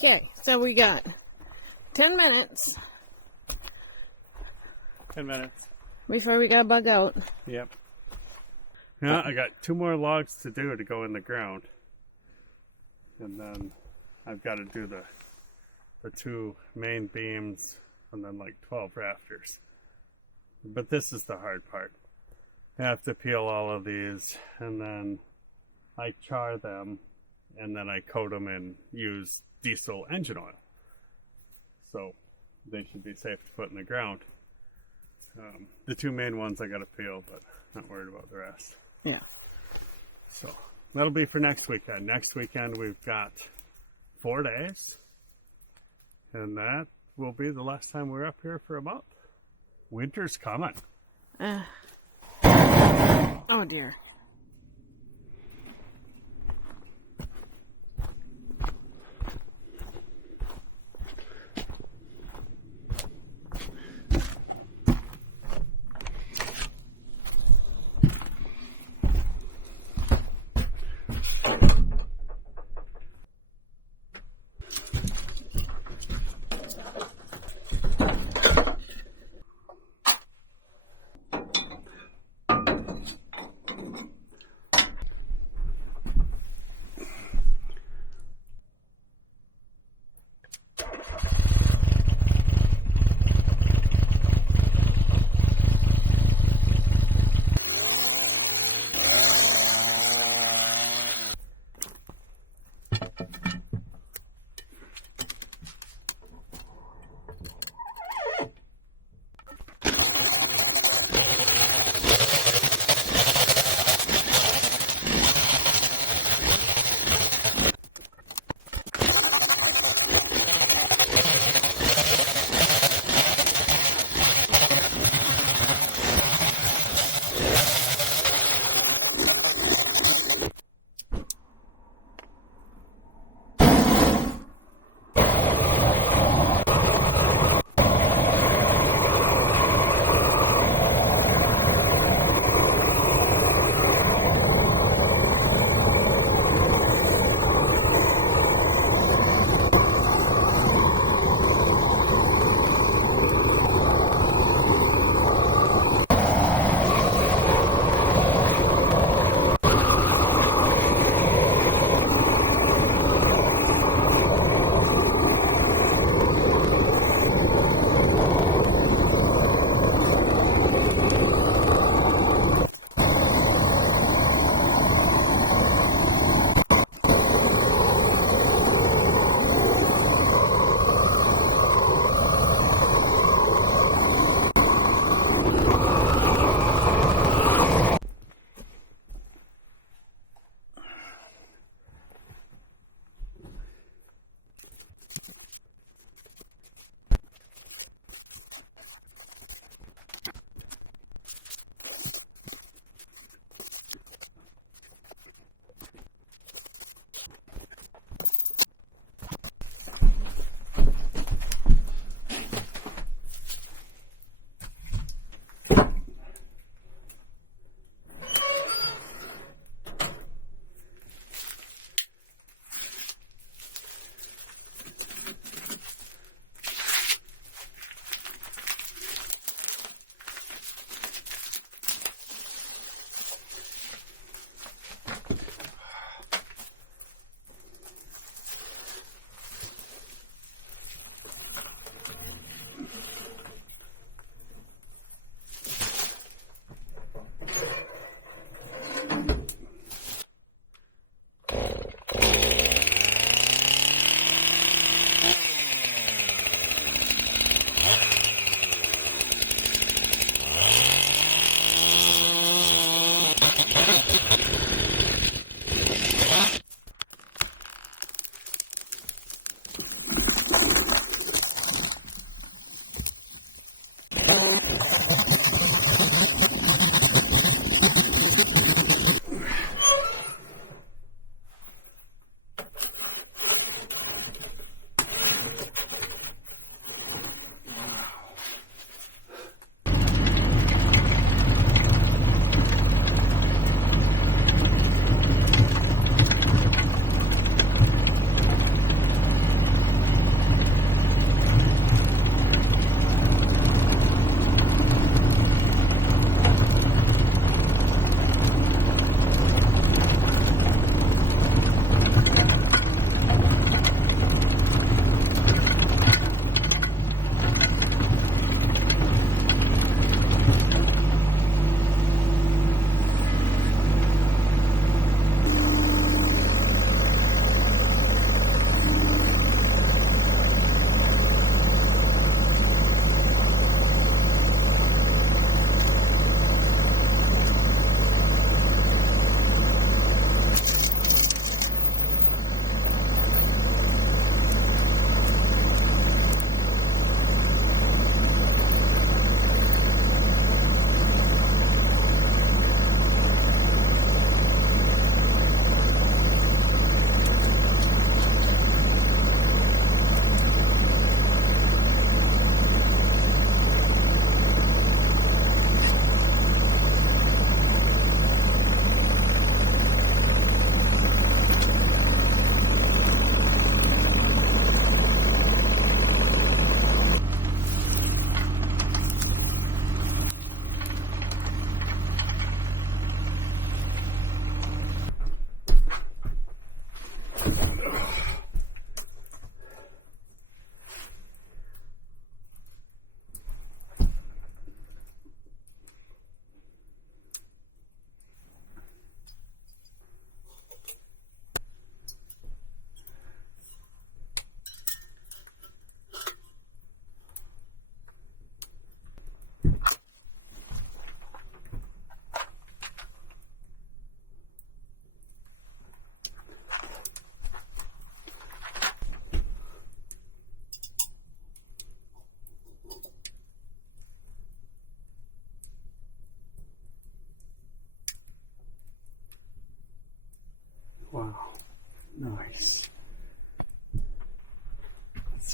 Okay, so we got 10 minutes 10 minutes. before we gotta bug out. Yep. Yeah, I got 2 more logs to do to go in the ground. And then I've got to do the 2 main beams and then like 12 rafters. But this is the hard part. I have to peel all of these and then I char them and then I coat them and use diesel engine oil. So they should be safe to put in the ground. The 2 main ones I got to peel, but not worried about the rest. Yeah. So that'll be for next weekend. Next weekend we've got 4 days. And that will be the last time we're up here for a month. Winter's coming. Oh dear.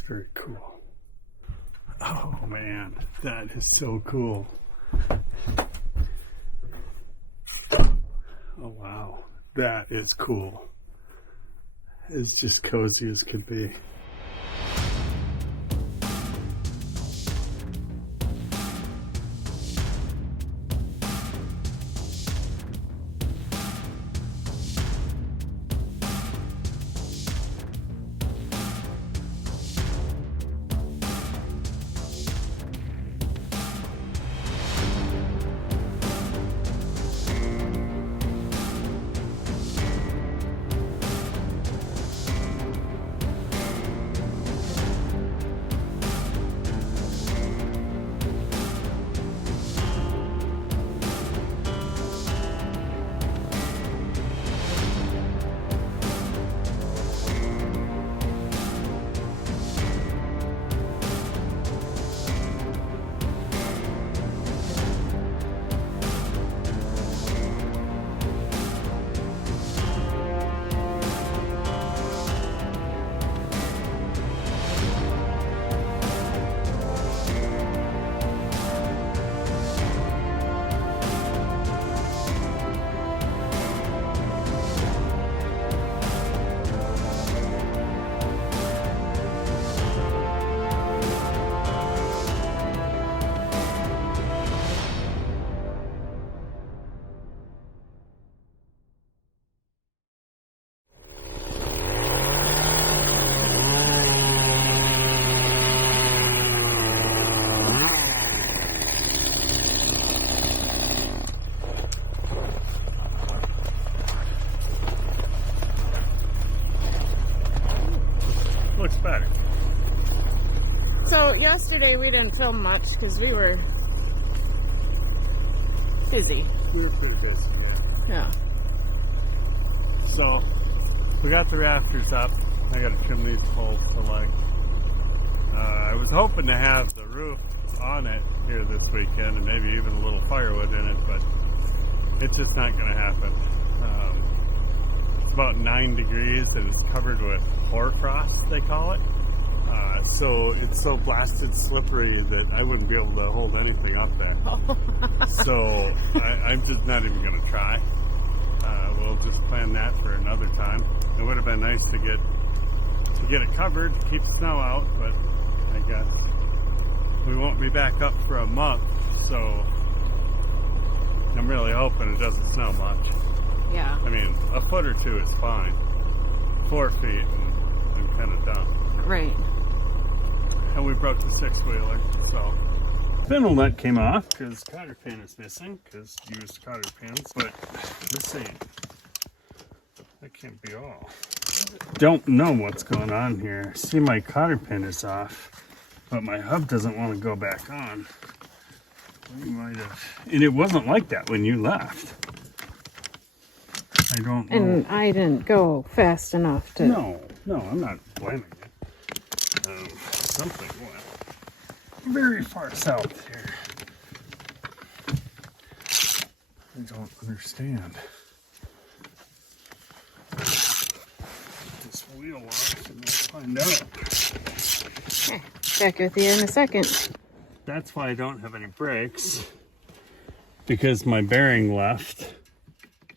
very cool. Oh man, that is so cool. Oh wow, that is cool. It's just cozy as could be. Looks better. So yesterday we didn't film much because we were busy. We were pretty busy there. Yeah. So, we got the rafters up. I got to trim these poles to like. I was hoping to have the roof on it here this weekend and maybe even a little firewood in it, but it's just not going to happen. It's about 9 degrees and it's covered with hoarfrost, they call it. So it's so blasted slippery that I wouldn't be able to hold anything up there. So I'm just not even going to try. We'll just plan that for another time. It would have been nice to get it covered, keep the snow out, but I guess we won't be back up for a month, so I'm really hoping it doesn't snow much. Yeah. I mean, a foot or two is fine. 4 feet and I'm kind of done. Right. And we broke the 6-wheeler, so. Spindle nut came off because cotter pin is missing, because used cotter pins, but this ain't, that can't be all. Don't know what's going on here. See, my cotter pin is off, but my hub doesn't want to go back on. We might have, and it wasn't like that when you left. I don't know. And I didn't go fast enough to... No, I'm not blaming it. Something went very far south here. I don't understand. This wheel off and we'll find out. Back with you in a second. That's why I don't have any brakes, because my bearing left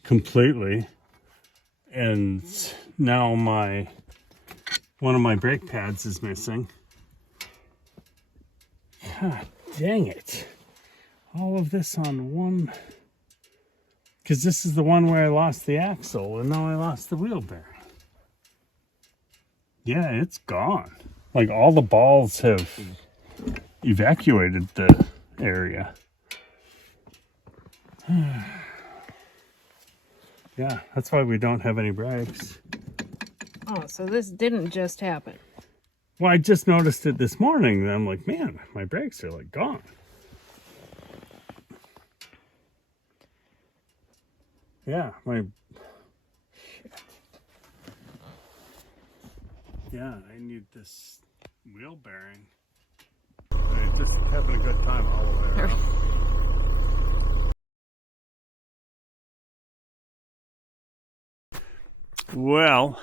completely, and now one of my brake pads is missing. God dang it. All of this on one, because this is the one where I lost the axle and now I lost the wheel bearing. Yeah, it's gone. Like all the balls have evacuated the area. Yeah, that's why we don't have any brakes. Oh, so this didn't just happen. Well, I just noticed it this morning, and I'm like, man, my brakes are like gone. Yeah, shit. Yeah, I need this wheel bearing. I'm just having a good time all the way around. Well,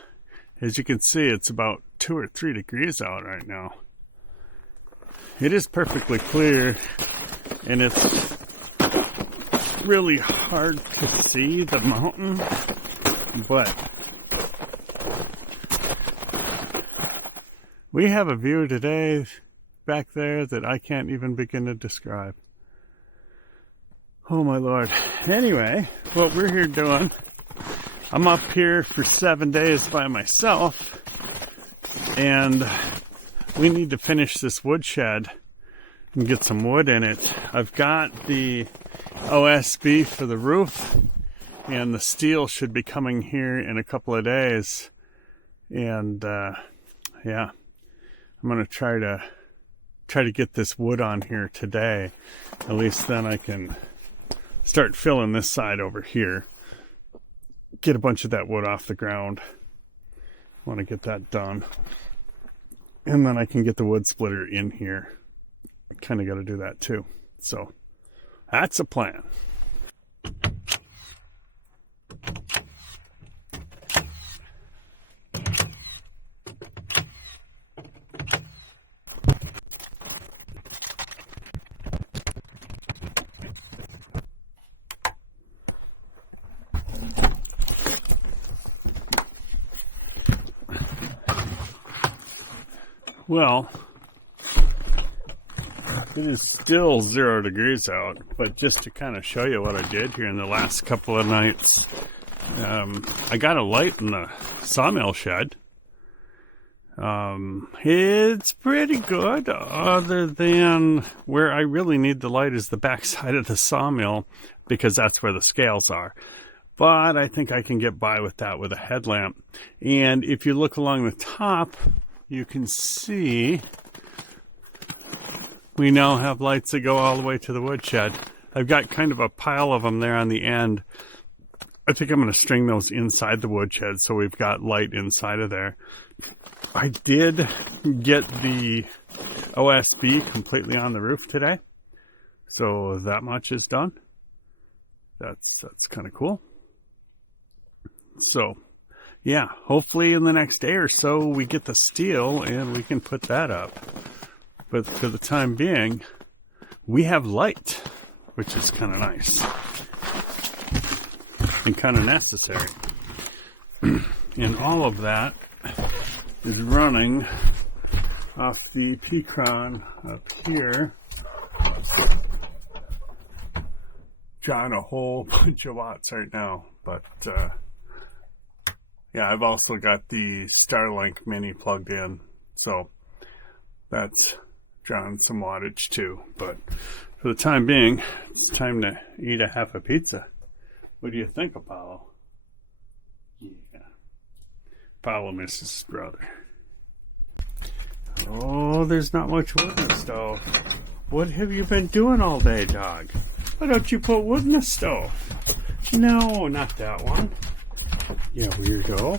as you can see, it's about 2 or 3 degrees out right now. It is perfectly clear, and it's really hard to see the mountain, but we have a view today back there that I can't even begin to describe. Oh my Lord. Anyway, what we're here doing, I'm up here for 7 days by myself, and we need to finish this woodshed and get some wood in it. I've got the OSB for the roof, and the steel should be coming here in a couple of days. And yeah, I'm gonna try to get this wood on here today. At least then I can start filling this side over here. Get a bunch of that wood off the ground. I want to get that done. And then I can get the wood splitter in here. Kind of got to do that too. So that's a plan. Well, it is still 0 degrees out, but just to kind of show you what I did here in the last couple of nights, I got a light in the sawmill shed. It's pretty good, other than where I really need the light is the backside of the sawmill, because that's where the scales are. But I think I can get by with that with a headlamp. And if you look along the top, you can see we now have lights that go all the way to the woodshed. I've got kind of a pile of them there on the end. I think I'm going to string those inside the woodshed so we've got light inside of there. I did get the OSB completely on the roof today, so that much is done. That's kind of cool. So yeah, hopefully in the next day or so we get the steel and we can put that up. But for the time being, we have light, which is kind of nice and kind of necessary. And all of that is running off the P-Cron up here. Drawing a whole bunch of watts right now, but yeah, I've also got the Starlink Mini plugged in, so that's drawing some wattage too. But for the time being, it's time to eat a half a pizza. What do you think, Apollo? Yeah. Apollo misses his brother. Oh, there's not much wood in the stove. What have you been doing all day, dog? Why don't you put wood in the stove? No, not that one. Yeah, weirdo.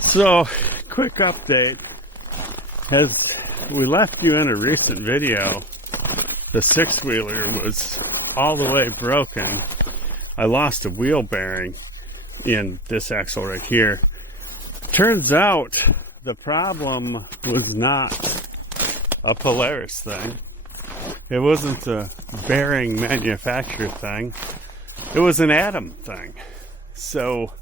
So, quick update. As we left you in a recent video, the 6-wheeler was all the way broken. I lost a wheel bearing in this axle right here. Turns out the problem was not a Polaris thing. It wasn't a bearing manufacturer thing. It was an atom thing. So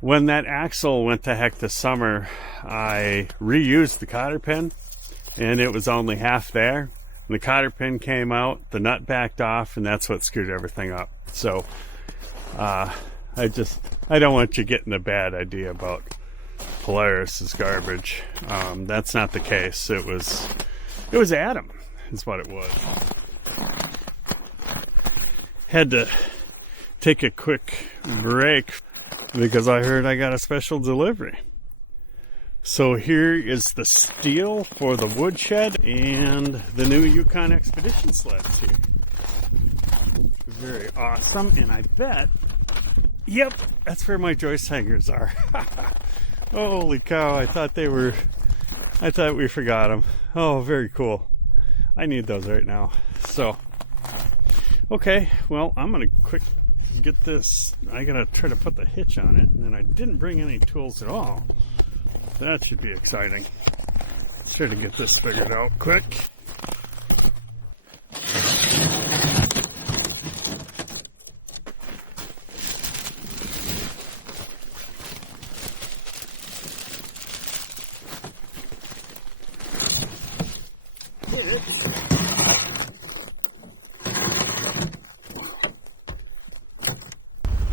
when that axle went to heck this summer, I reused the cotter pin, and it was only half there. And the cotter pin came out, the nut backed off, and that's what screwed everything up. So I don't want you getting a bad idea about Polaris is garbage. That's not the case. It was atom is what it was. Had to take a quick break because I heard I got a special delivery. So here is the steel for the woodshed and the new Yukon Expedition sleds here. Very awesome, and I bet, yep, that's where my joist hangers are. Holy cow, I thought we forgot them. Oh, very cool. I need those right now. So, okay, well, I'm going to get this. I gotta try to put the hitch on it, and I didn't bring any tools at all. That should be exciting. Try to get this figured out quick.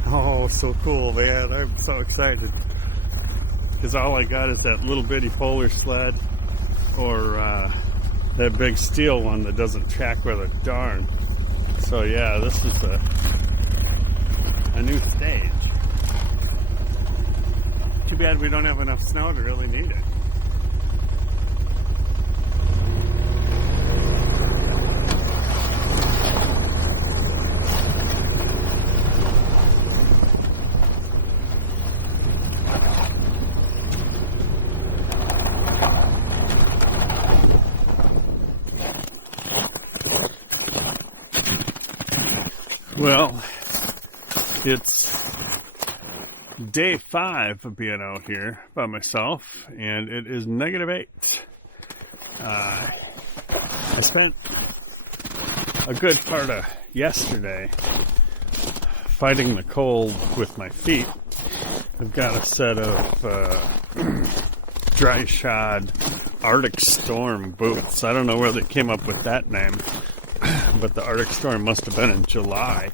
Oh, so cool, man. I'm so excited. Because all I got is that little bitty polar sled or that big steel one that doesn't track with a darn. So yeah, this is a new stage. Too bad we don't have enough snow to really need it. Well, it's day 5 of being out here by myself, and it is -8. I spent a good part of yesterday fighting the cold with my feet. I've got a set of dry shod Arctic Storm boots. I don't know where they came up with that name. But the Arctic Storm must have been in July,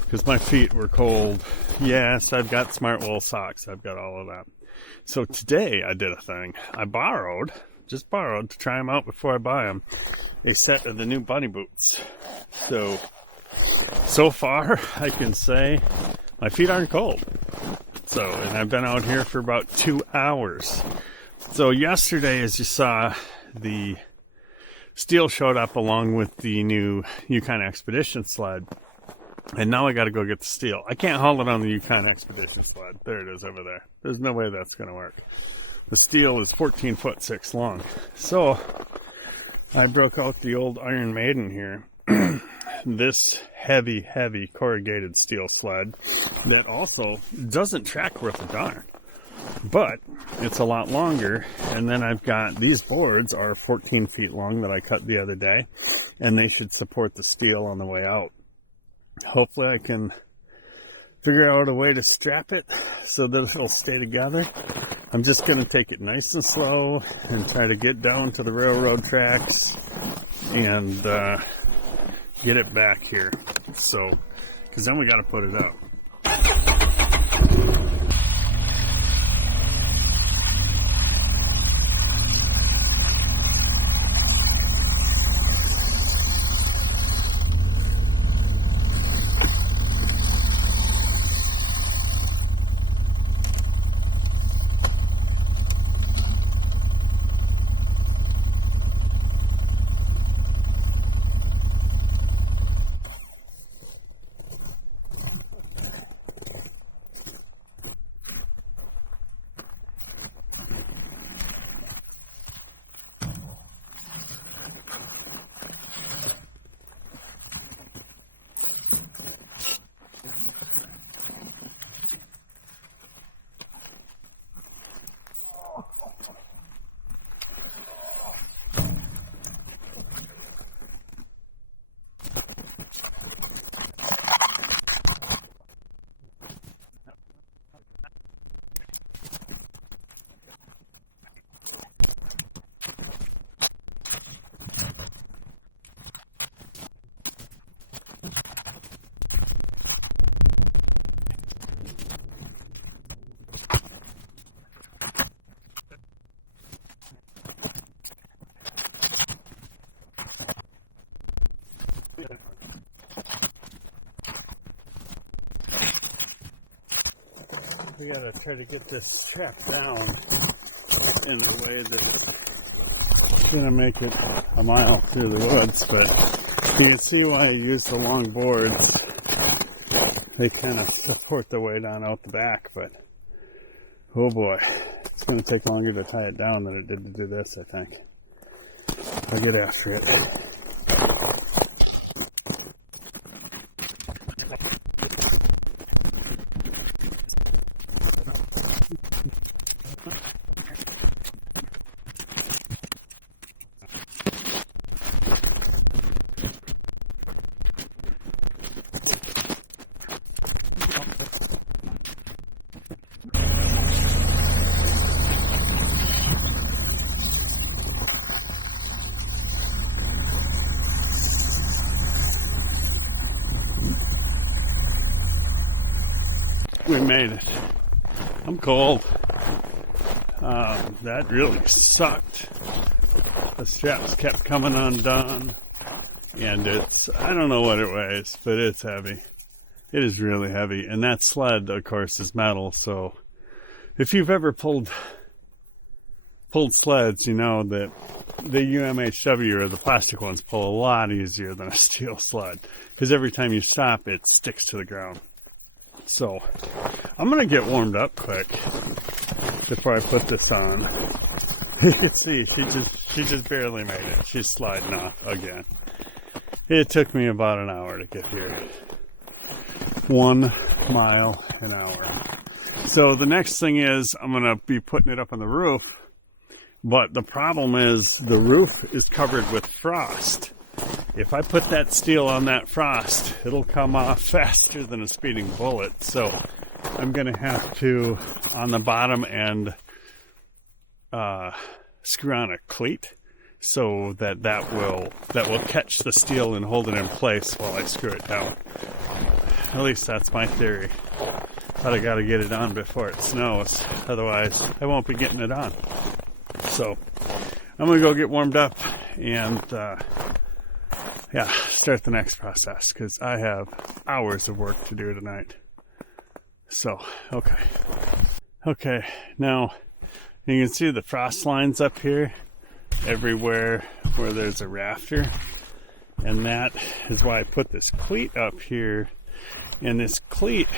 because my feet were cold. Yes, I've got smart wool socks. I've got all of that. So today I did a thing. I just borrowed to try them out before I buy them, a set of the new bunny boots. So far I can say my feet aren't cold. And I've been out here for about 2 hours. So yesterday, as you saw, the steel showed up along with the new Yukon Expedition sled, and now I got to go get the steel. I can't haul it on the Yukon Expedition sled. There it is over there. There's no way that's going to work. The steel is 14'6" long. So I broke out the old Iron Maiden here. This heavy corrugated steel sled that also doesn't track worth a darn. But it's a lot longer, and then I've got these boards are 14 feet long that I cut the other day, and they should support the steel on the way out. Hopefully I can figure out a way to strap it so that it'll stay together. I'm just going to take it nice and slow and try to get down to the railroad tracks and get it back here. So, because then we got to put it up. We gotta try to get this strapped down in a way that it's gonna make it a mile through the woods, but you can see why I use the long boards. They kind of support the weight on out the back, but oh boy, it's gonna take longer to tie it down than it did to do this, I think. I'll get after it. We made it. I'm cold. That really sucked. The straps kept coming undone. And I don't know what it weighs, but it's heavy. It is really heavy. And that sled, of course, is metal. So if you've ever pulled sleds, you know that the UMHW or the plastic ones pull a lot easier than a steel sled. Because every time you stop, it sticks to the ground. So I'm going to get warmed up quick before I put this on. You can see she just barely made it. She's sliding off again. It took me about an hour to get here. 1 mile an hour. So the next thing is I'm going to be putting it up on the roof. But the problem is the roof is covered with frost. If I put that steel on that frost, it'll come off faster than a speeding bullet. So I'm going to have to, on the bottom end, screw on a cleat so that will catch the steel and hold it in place while I screw it down. At least that's my theory. But I got to get it on before it snows. Otherwise, I won't be getting it on. So I'm going to go get warmed up and start the next process because I have hours of work to do tonight. So, okay, now you can see the frost lines up here everywhere where there's a rafter, and that is why I put this cleat up here, and this cleat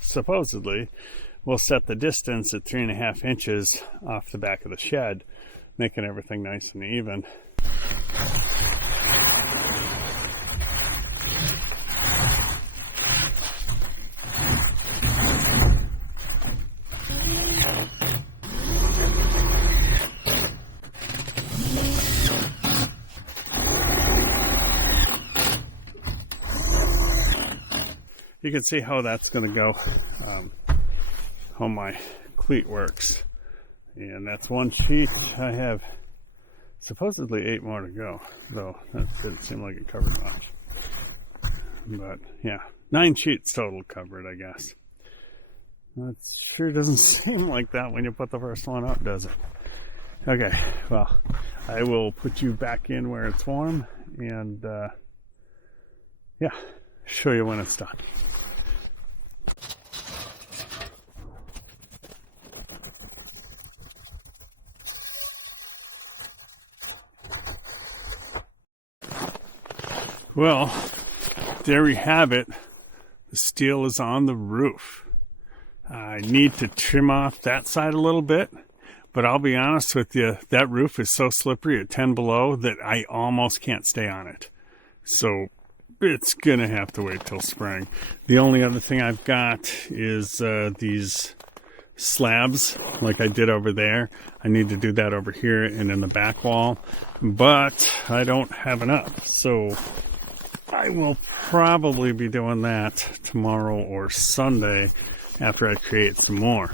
supposedly will set the distance at 3.5 inches off the back of the shed, making everything nice and even. You can see how that's going to go, how my cleat works. And that's one sheet. I have supposedly 8 more to go, though that didn't seem like it covered much. But yeah, 9 sheets total covered, I guess. That sure doesn't seem like that when you put the first one up, does it? Okay, well, I will put you back in where it's warm and show you when it's done. Well, there we have it. The steel is on the roof. I need to trim off that side a little bit, but I'll be honest with you, that roof is so slippery at 10 below that I almost can't stay on it. So it's gonna have to wait till spring. The only other thing I've got is these slabs like I did over there. I need to do that over here and in the back wall, but I don't have enough. So I will probably be doing that tomorrow or Sunday after I create some more.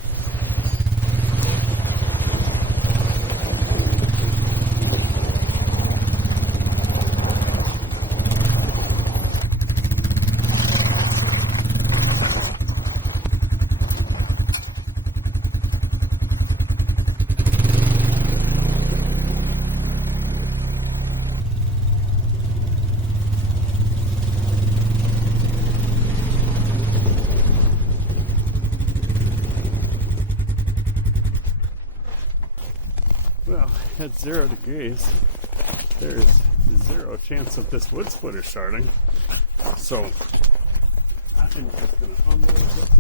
Well, at 0 degrees, there's 0 chance of this wood splitter starting. So I'm just going to unload it.